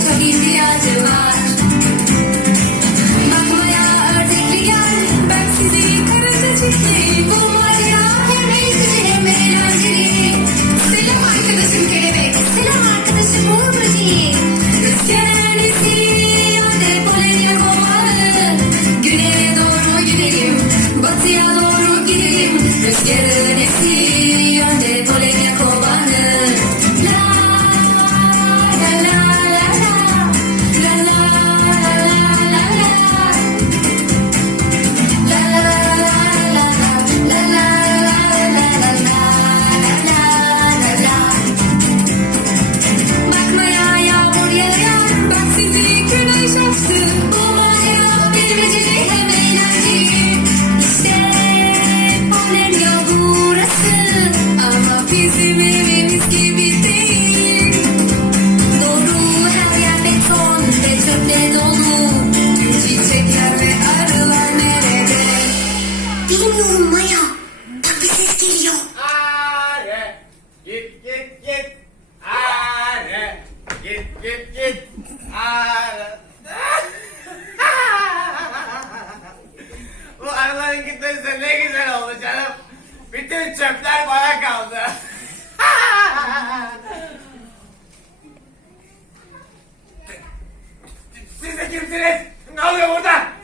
çok ihtiyacı var. Bakmaya ördekli gel, ben sizi karınca çiftliği bul. Duymuyorum Maya. Bak bir ses geliyor. Are. Git git git. Are. Git git git. Are. Bu arıların gitmesi ne güzel oldu canım. Bütün çöpler bana kaldı. Siz de kimsiniz? Ne oluyor burada?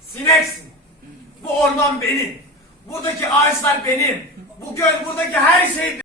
Sinek Simon. Bu orman benim. Buradaki ağaçlar benim. Bu göl buradaki her şey